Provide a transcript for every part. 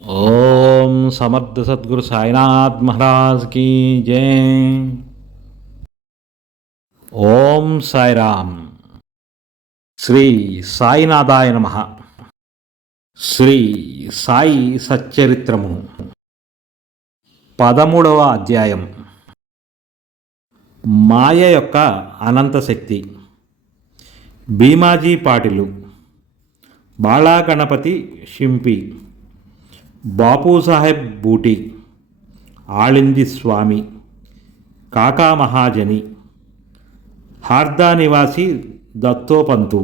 ఓం సమర్థ సద్గురు సాయినాథ్ మహారాజ్ కీ జై. ఓం సాయిరామ్. శ్రీ సాయినాథాయ నమ. శ్రీ సాయి సచ్చరిత్రము. పదమూడవ అధ్యాయం. మాయ యొక్క అనంత శక్తి. భీమాజీ పాటిలు. బాళాగణపతి షింపి బాపూసాహెబ్ బూటి ఆళింది స్వామి కాకా మహాజని హార్దా నివాసి దత్తోపంతు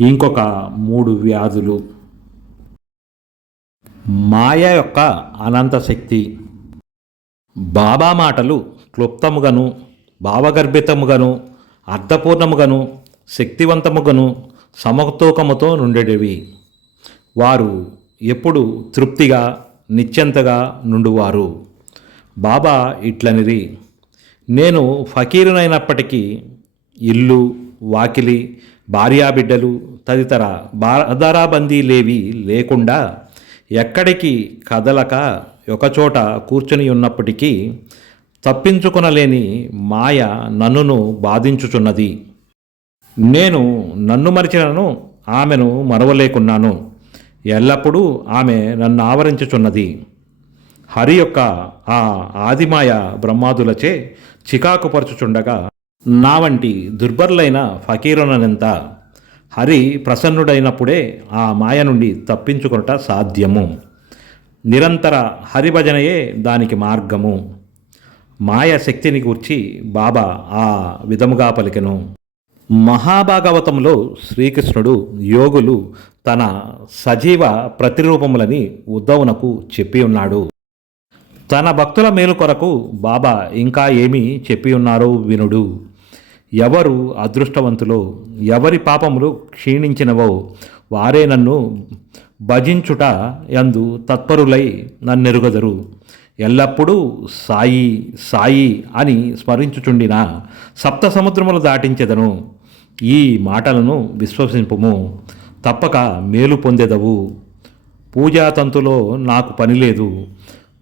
ఇంకొక మూడు వ్యాధులు. మాయ యొక్క అనంత శక్తి. బాబా మాటలు క్లుప్తముగను భావగర్భితముగను అర్థపూర్ణముగను శక్తివంతముగను సమతూకముతో నుండేటివి వారు ఎప్పుడు తృప్తిగా నిత్యంతగా నుండువారు. బాబా ఇట్లనిరి నేను ఫకీరునైనప్పటికీ ఇల్లు వాకిలి భార్యాబిడ్డలు తదితర బాధారాబందీలేవి లేకుండా ఎక్కడికి కదలక ఒకచోట కూర్చుని ఉన్నప్పటికీ తప్పించుకొనలేని మాయ నన్నును బాధించుచున్నది. నేను నన్ను మరిచినను ఆమెను మరవలేకున్నాను. ఎల్లప్పుడూ ఆమె నన్ను ఆవరించుచున్నది. హరి యొక్క ఆ ఆదిమాయ బ్రహ్మాదులచే చికాకుపరచుచుండగా నా వంటి దుర్బరులైన ఫకీరుననెంత హరి ప్రసన్నుడైనప్పుడే ఆ మాయ నుండి తప్పించుకొనుట సాధ్యము. నిరంతర హరిభజనయే దానికి మార్గము. మాయ శక్తిని గూర్చి బాబా ఆ విధముగా పలికెను. మహాభాగవతంలో శ్రీకృష్ణుడు యోగులు తన సజీవ ప్రతిరూపములని ఉద్ధవునకు చెప్పి ఉన్నాడు. తన భక్తుల మేలు కొరకు బాబా ఇంకా ఏమి చెప్పి ఉన్నారో వినుడు. ఎవరు అదృష్టవంతులో ఎవరి పాపములు క్షీణించినవో వారే నన్ను భజించుట ఎందు తత్పరులై నన్నెరుగదరు. ఎల్లప్పుడూ సాయి సాయి అని స్మరించుచుండిన సప్త సముద్రములు దాటించెదను. ఈ మాటలను విశ్వసింపుము. తప్పక మేలు పొందెదవు. పూజాతంతులో నాకు పని లేదు.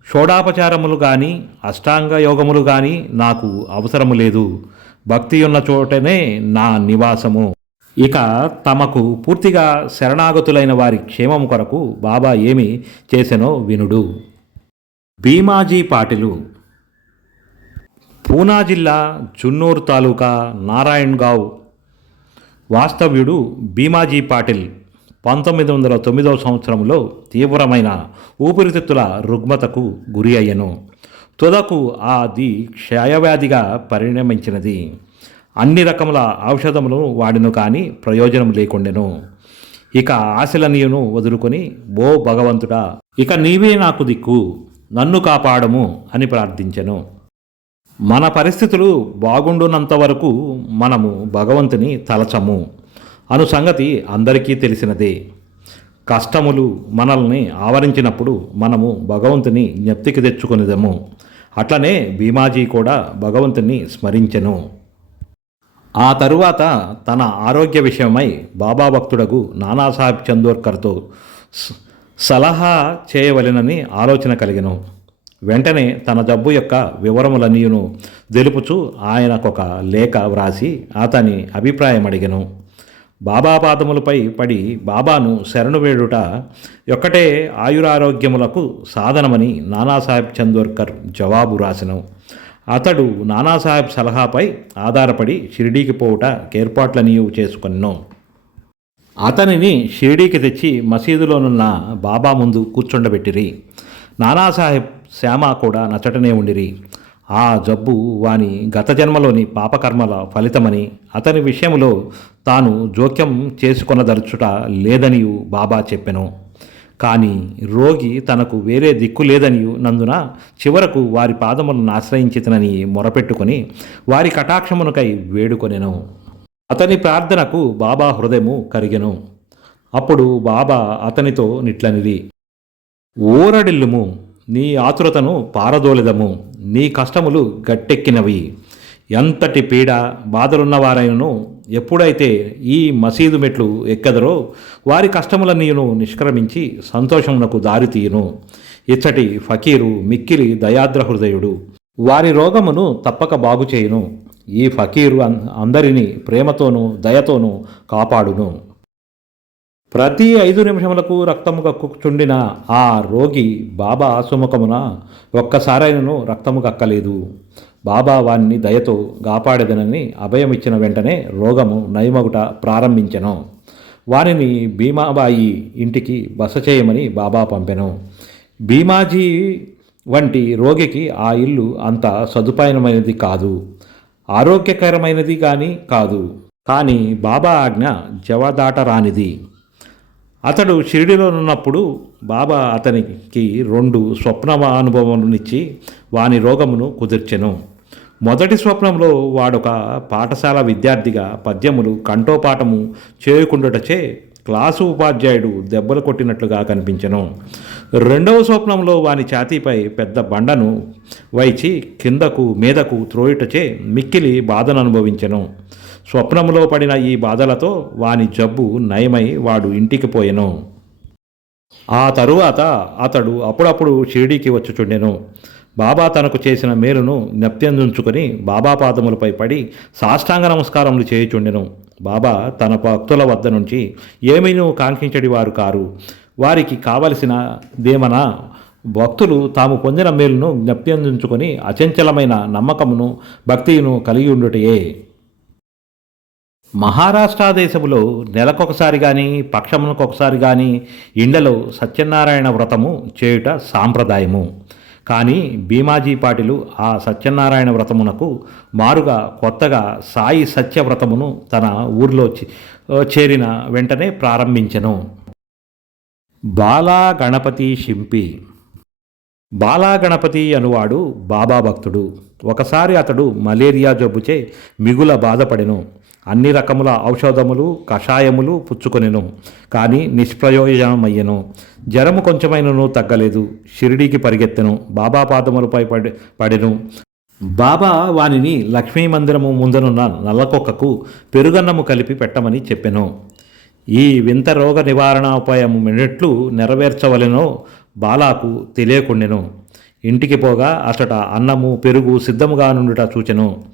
షోడాపచారములు కానీ అష్టాంగ యోగములు కానీ నాకు అవసరము లేదు. భక్తి ఉన్న చోటనే నా నివాసము. ఇక తమకు పూర్తిగా శరణాగతులైన వారి క్షేమం కొరకు బాబా ఏమి చేసెనో వినుడు. భీమాజీ పాటిలు. పూనా జిల్లా చున్నూరు తాలూకా నారాయణగావ్ వాస్తవ్యుడు భీమాజీ పాటిల్ పంతొమ్మిది వందల తొమ్మిదవ సంవత్సరంలో తీవ్రమైన ఊపిరితిత్తుల రుగ్మతకు గురి అయ్యను. తుదకు అది క్షయవ్యాధిగా పరిణమించినది. అన్ని రకముల ఔషధములను వాడిను కానీ ప్రయోజనం లేకుండెను. ఇక ఆశలనీయును వదులుకొని ఓ భగవంతుడా ఇక నీవే నాకు దిక్కు నన్ను కాపాడము అని ప్రార్థించెను. మన పరిస్థితులు బాగుండున్నంత వరకు మనము భగవంతుని తలచము అను సంగతి అందరికీ తెలిసినదే. కష్టములు మనల్ని ఆవరించినప్పుడు మనము భగవంతుని జ్ఞప్తికి తెచ్చుకునేదము. అట్లనే భీమాజీ కూడా భగవంతుని స్మరించెను. ఆ తరువాత తన ఆరోగ్య విషయమై బాబా భక్తుడకు నానాసాహెబ్ చందోర్కర్తో సలహా చేయవలెనని ఆలోచన కలిగను. వెంటనే తన జబ్బు యొక్క వివరములన్నీయును తెలుపుచు ఆయనకొక లేఖ వ్రాసి అతని అభిప్రాయం అడిగను బాబా పాదములపై పడి బాబాను శరణు వేడుట ఒక్కటే ఆయురారోగ్యములకు సాధనమని నానాసాహెబ్ చందోర్కర్ జవాబు రాసెను. అతడు నానాసాహెబ్ సలహాపై ఆధారపడి షిరిడీకి పోవుట ఏర్పాట్లనియు చేసుకున్నాను అతనిని షిరిడీకి తెచ్చి మసీదులోనున్న బాబా ముందు కూర్చుండబెట్టిరి. నానాసాహెబ్ శ్యామ కూడా నచ్చటనే ఉండిరి. ఆ జబ్బు వాని గత జన్మలోని పాపకర్మల ఫలితమని అతని విషయంలో తాను జోక్యం చేసుకొనదలుచుట లేదనియు బాబా చెప్పెను. కానీ రోగి తనకు వేరే దిక్కు లేదనియు నందున చివరకు వారి పాదములను ఆశ్రయించితనని మొరపెట్టుకొని వారి కటాక్షమునకై వేడుకొనెను. అతని ప్రార్థనకు బాబా హృదయము కరిగెను. అప్పుడు బాబా అతనితో నిట్లనిది ఊరడిల్లుము నీ ఆతురతను పారదోలెదము నీ కష్టములు గట్టెక్కినవి. ఎంతటి పీడ బాధలున్నవారైనను ఎప్పుడైతే ఈ మసీదు మెట్లు ఎక్కదరో వారి కష్టములన్నీయును నిష్క్రమించి సంతోషమునకు దారితీయును ఇచ్చటి ఫకీరు మిక్కిలి దయాద్ర హృదయుడు. వారి రోగమును తప్పక బాగుచేయును. ఈ ఫకీరు అందరినీ ప్రేమతోనూ దయతోనూ కాపాడును. ప్రతి ఐదు నిమిషములకు రక్తము కక్కుచుండిన ఆ రోగి బాబా సుముఖమున ఒక్కసారైనను రక్తము కక్కలేదు. బాబా వాణ్ణి దయతో కాపాడేదనని అభయమిచ్చిన వెంటనే రోగము నయమగుట ప్రారంభించెను. వానిని భీమాబాయి ఇంటికి బస చేయమని బాబా పంపెను. భీమాజీ వంటి రోగికి ఆ ఇల్లు అంత సదుపాయమైనది కాదు. ఆరోగ్యకరమైనది కానీ కాదు. కానీ బాబా ఆజ్ఞ జవదాటరానిది. అతడు షిరిడిలో ఉన్నప్పుడు బాబా అతనికి రెండు స్వప్న అనుభవమునిచ్చి వాని రోగమును కుదిర్చెను. మొదటి స్వప్నంలో వాడొక పాఠశాల విద్యార్థిగా పద్యములు కంఠోపాఠము చేయకుండాటచే క్లాసు ఉపాధ్యాయుడు దెబ్బలు కొట్టినట్లుగా కనిపించెను. రెండవ స్వప్నంలో వాని ఛాతీపై పెద్ద బండను వైచి కిందకు మీదకు త్రోయుటచే మిక్కిలి బాధను అనుభవించెను స్వప్నములో పడిన ఈ బాధలతో వాని జబ్బు నయమై వాడు ఇంటికి పోయెను. ఆ తరువాత అతడు అప్పుడప్పుడు షిరిడీకి వచ్చుచుండెను. బాబా తనకు చేసిన మేలును జ్ఞప్త్యందుంచుకొని బాబా పాదములపై పడి సాష్టాంగ నమస్కారములు చేయుచుండెను. బాబా తన భక్తుల వద్ద నుంచి ఏమీనూ కాంక్షించడి వారు కారు. వారికి కావలసిన దేమన భక్తులు తాము పొందిన మేలును జ్ఞప్త్యందుంచుకొని అచంచలమైన నమ్మకమును భక్తియును కలిగి ఉండుటయే. మహారాష్ట్ర దేశములో నెలకొకసారి కానీ పక్షమునకొకసారి కానీ ఇండలో సత్యనారాయణ వ్రతము చేయుట సాంప్రదాయము. కానీ భీమాజీ పాటిలు ఆ సత్యనారాయణ వ్రతమునకు మారుగా కొత్తగా సాయి సత్య వ్రతమును తన ఊర్లో చే- చేరిన వెంటనే ప్రారంభించెను. బాలా గణపతి శింపి బాలాగణపతి అనువాడు బాబా భక్తుడు. ఒకసారి అతడు మలేరియా జబ్బుచే మిగుల బాధపడెను. అన్ని రకముల ఔషధములు కషాయములు పుచ్చుకొనెను. కానీ నిష్ప్రయోజనమయ్యెను. జ్వరము కొంచెమైనను తగ్గలేదు. షిరిడీకి పరిగెత్తెను. బాబా పాదములపై పడి పడెను. బాబా వానిని లక్ష్మీ మందిరము ముందనున్న నల్లకొక్కకు పెరుగన్నము కలిపి పెట్టమని చెప్పెను. ఈ వింత రోగ నివారణ ఉపాయము మినట్లు నెరవేర్చవలెనో బాలాకు తెలియకుండెను. ఇంటికి పోగా అతట అన్నము పెరుగు సిద్ధముగా నుండుట చూచెను.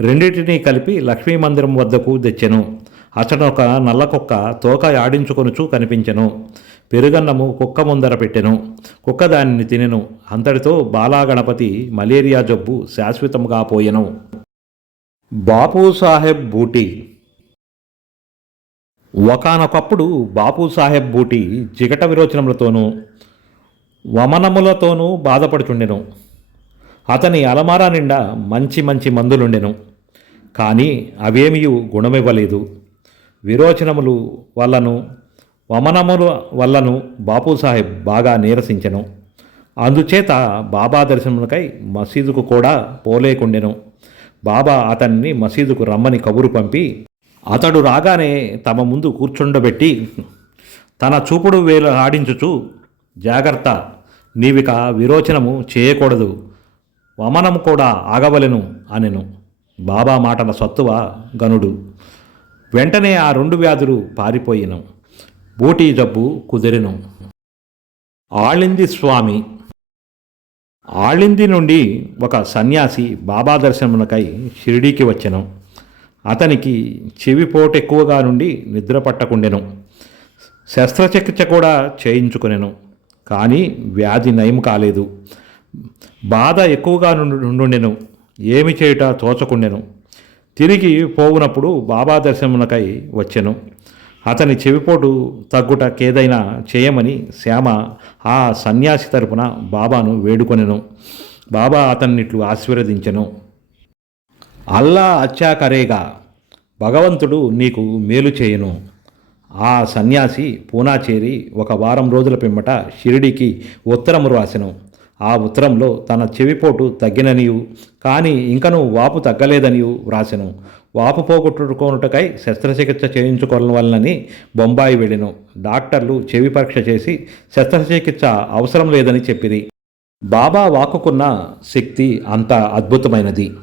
రెండింటినీ కలిపి లక్ష్మీ మందిరం వద్దకు తెచ్చెను. అతడొక ఒక నల్లకొక్క తోక ఆడించుకొనుచు కనిపించెను. పెరుగన్నము కుక్క ముందర పెట్టెను. కుక్క దానిని తినెను. అంతటితో బాలాగణపతి మలేరియా జబ్బు శాశ్వతముగా పోయెను. బాపు సాహెబ్ బూటీ. ఒకానొకప్పుడు బాపు సాహెబ్ బూటి జిగట విరోచనములతోనూ వమనములతోనూ బాధపడుచుండెను. అతని అలమారా నిండా మంచి మంచి మందులుండెను. కానీ అవేమియు గుణమివ్వలేదు. విరోచనములు వల్లను వమనముల వల్లను బాపు సాహెబ్ బాగా నీరసించెను. అందుచేత బాబా దర్శనములకై మసీదుకు కూడా పోలేకుండెను. బాబా అతన్ని మసీదుకు రమ్మని కబురు పంపి అతడు రాగానే తమ ముందు కూర్చుండబెట్టి తన చూపుడు వేలు ఆడించుచు జాగ్రత్త నీవిక విరోచనము చేయకూడదు. వమనము కూడా ఆగవలెను అనెను. బాబా మాటల సత్తువ గనుడు. వెంటనే ఆ రెండు వ్యాధులు పారిపోయిను బూటీ జబ్బు కుదిరెను. ఆళింది స్వామి. ఆళింది నుండి ఒక సన్యాసి బాబా దర్శనమునకై షిరిడీకి వచ్చెను. అతనికి చెవిపోటు ఎక్కువగా నుండి నిద్ర పట్టకుండెను. శస్త్రచికిత్స కూడా చేయించుకునెను. కానీ వ్యాధి నయం కాలేదు. బాధ ఎక్కువగా నుండు ఏమి చేయుట తోచకుండెను. తిరిగి పోవునప్పుడు బాబా దర్శనమునకై వచ్చెను. అతని చెవిపోటు తగ్గుటకేదైనా చేయమని శ్యామ ఆ సన్యాసి తరపున బాబాను వేడుకొనెను. బాబా అతన్నిట్లు ఆశీర్వదించెను. అల్లా అచ్చా కరేగా భగవంతుడు నీకు మేలు చేయును. ఆ సన్యాసి పూనా చేరి ఒక వారం రోజుల పిమ్మట షిరిడికి ఉత్తరము రాసెను. ఆ ఉత్తరంలో తన చెవిపోటు తగ్గిననియు కానీ ఇంకను వాపు తగ్గలేదనియు వ్రాసెను వాపు పోగొట్టుకోనుటకై శస్త్రచికిత్స చేయించుకోవాలని బొంబాయి వెళ్ళెను. డాక్టర్లు చెవి పరీక్ష చేసి శస్త్రచికిత్స అవసరం లేదని చెప్పిరి. బాబా వాక్కుకున్న శక్తి అంత అద్భుతమైనది.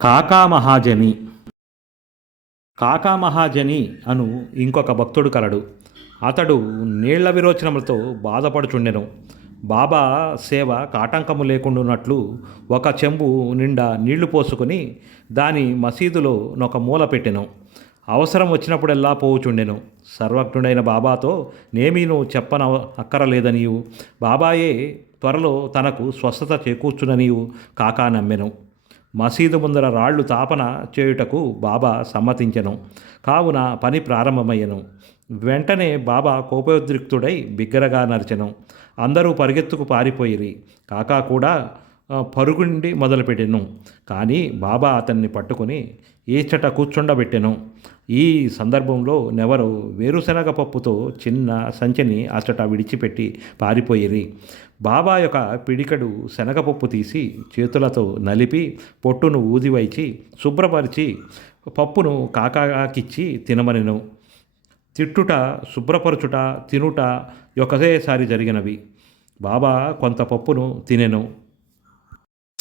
కాకా మహాజని కాకా మహాజని అను ఇంకొక భక్తుడు కలడు. అతడు నీళ్ళ విరోచనములతో బాధపడుచుండెను. బాబా సేవ కాటంకము లేకుండాన్నట్లు ఒక చెంబు నిండా నీళ్ళు పోసుకొని దాని మసీదులో నొక మూల పెట్టెను. అవసరం వచ్చినప్పుడెల్లా పోవుచుండెను. సర్వజ్ఞుడైన బాబాతో నేమీను చెప్పన అక్కరలేదనియు. బాబాయే త్వరలో తనకు స్వస్థత చేకూర్చుననియు కాకా నమ్మెను. మసీదు ముందర రాళ్ళు తాపన చేయుటకు బాబా సమ్మతించెను. కావున పని ప్రారంభమయ్యను. వెంటనే బాబా కోపోద్రిక్తుడై బిగ్గరగా నరిచెను. అందరూ పరిగెత్తుకు పారిపోయిరి. కాకా కూడా పరుగుండి మొదలుపెట్టెను. కానీ బాబా అతన్ని పట్టుకుని ఈచట కూర్చుండబెట్టెను. ఈ సందర్భంలో నెవరు వేరుశనగ పప్పుతో చిన్న సంచిని అచ్చట విడిచిపెట్టి పారిపోయిరి. బాబా యొక్క పిడికడు శనగపప్పు తీసి చేతులతో నలిపి పొట్టును ఊదివైచి శుభ్రపరిచి పప్పును కాకాకిచ్చి తినమనెను. తిట్టుట శుభ్రపరచుట తినుట ఒకసేసారి జరిగినవి. బాబా కొంత పప్పును తినెను.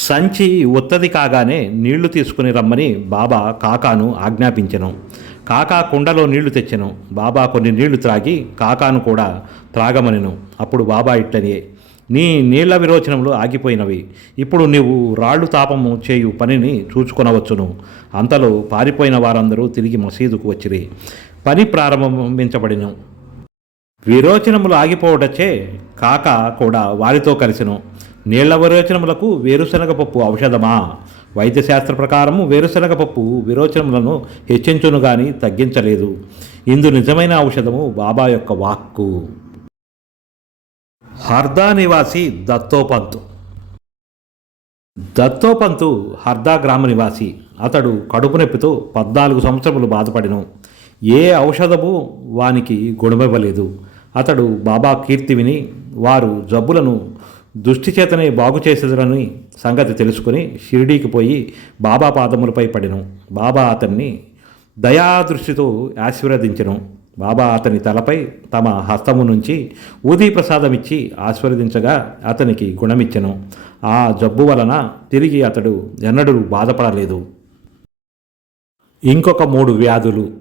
సంచి ఉత్తది కాగానే నీళ్ళు తీసుకుని రమ్మని బాబా కాకాను ఆజ్ఞాపించను. కాకా కుండలో నీళ్ళు తెచ్చెను. బాబా కొన్ని నీళ్ళు త్రాగి కాకాను కూడా త్రాగమనెను. అప్పుడు బాబా ఇట్లనియే నీ నీళ్ళ విరోచనములు ఆగిపోయినవి. ఇప్పుడు నీవు రాళ్ళు తాపము చేయు పనిని చూచుకొనవచ్చును. అంతలో పారిపోయిన వారందరూ తిరిగి మసీదుకు వచ్చిరి. పని ప్రారంభించబడిను. విరోచనములు ఆగిపోవటచే కాక కూడా వారితో కలిసిను. నీళ్ళ విరోచనములకు వేరుశనగ పప్పు ఔషధమా? వైద్యశాస్త్ర ప్రకారము వేరుశనగ పప్పు విరోచనములను హెచ్చించును గాని తగ్గించలేదు. ఇందు నిజమైన ఔషధము బాబా యొక్క వాక్కు. హర్దా నివాసి దత్తోపంతు. దత్తోపంతు హర్దా గ్రామ నివాసి. అతడు కడుపు నొప్పితో పద్నాలుగు సంవత్సరములు బాధపడిను. ఏ ఔషధము వానికి గుణమివ్వలేదు. అతడు బాబా కీర్తి విని వారు జబ్బులను దృష్టి చేతనే బాగు చేసేదరని సంగతి తెలుసుకుని షిరిడీకి పోయి బాబా పాదములపై పడిను. బాబా అతన్ని దయాదృష్టితో ఆశీర్వదించెను. బాబా అతని తలపై తమ హస్తము నుంచి ఊదీ ప్రసాదం ఇచ్చి ఆశీర్వదించగా అతనికి గుణమిచ్చెను. ఆ జబ్బు వలన తిరిగి అతడు ఎన్నడూ బాధపడలేదు. ఇంకొక మూడు వ్యాధులు.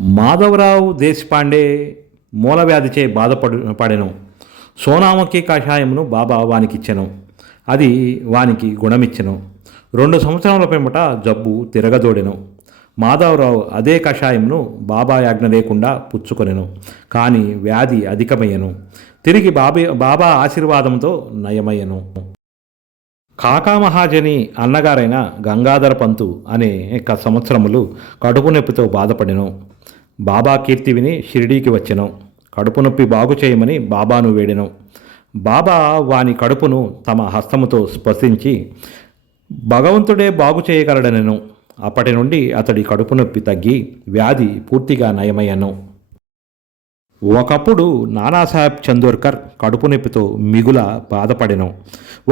మాధవరావు దేశపాండే మూలవ్యాధిచే బాధపడు పడెను. సోనామకి కషాయమును బాబా వానికిచ్చెను. అది వానికి గుణమిచ్చెను. రెండు సంవత్సరముల పిమ్మట జబ్బు తిరగదోడెను మాధవరావు అదే కషాయమును బాబా యాజ్ఞ లేకుండా పుచ్చుకొనెను. కానీ వ్యాధి అధికమయ్యను. తిరిగి బాబే బాబా ఆశీర్వాదంతో నయమయ్యను. కాకా మహాజని అన్నగారైన గంగాధర పంతు అనే సంవత్సరములు కడుపు నొప్పితో బాధపడెను. బాబా కీర్తి విని షిరిడీకి వచ్చెను. కడుపు నొప్పి బాగు చేయమని బాబాను వేడెను. బాబా వాని కడుపును తమ హస్తముతో స్పర్శించి భగవంతుడే బాగు చేయగలడనెను. అప్పటి నుండి అతడి కడుపు నొప్పి తగ్గి వ్యాధి పూర్తిగా నయమయ్యను. ఒకప్పుడు నానాసాహెబ్ చందోర్కర్ కడుపు నొప్పితో మిగుల బాధపడెను.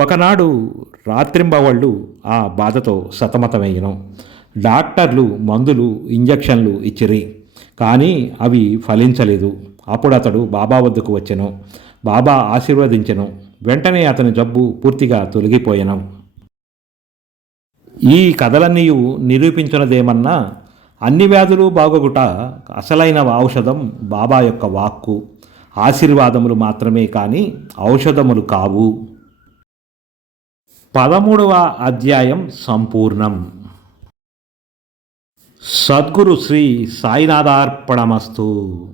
ఒకనాడు రాత్రింబవళ్ళు ఆ బాధతో సతమతమయ్యను. డాక్టర్లు మందులు ఇంజక్షన్లు ఇచ్చిరి కానీ అవి ఫలించలేదు. అప్పుడు అతడు బాబా వద్దకు వచ్చెను. బాబా ఆశీర్వదించెను. వెంటనే అతని జబ్బు పూర్తిగా తొలగిపోయెను. ఈ కథలన్నీ నిరూపించినదేమన్నా? అన్ని వ్యాధులు బాగొగుట అసలైన ఔషధం బాబా యొక్క వాక్కు. ఆశీర్వాదములు మాత్రమే కానీ ఔషధములు కావు. పదమూడవ అధ్యాయం సంపూర్ణం. సద్గురు శ్రీ సాయినాథార్పణమస్తు.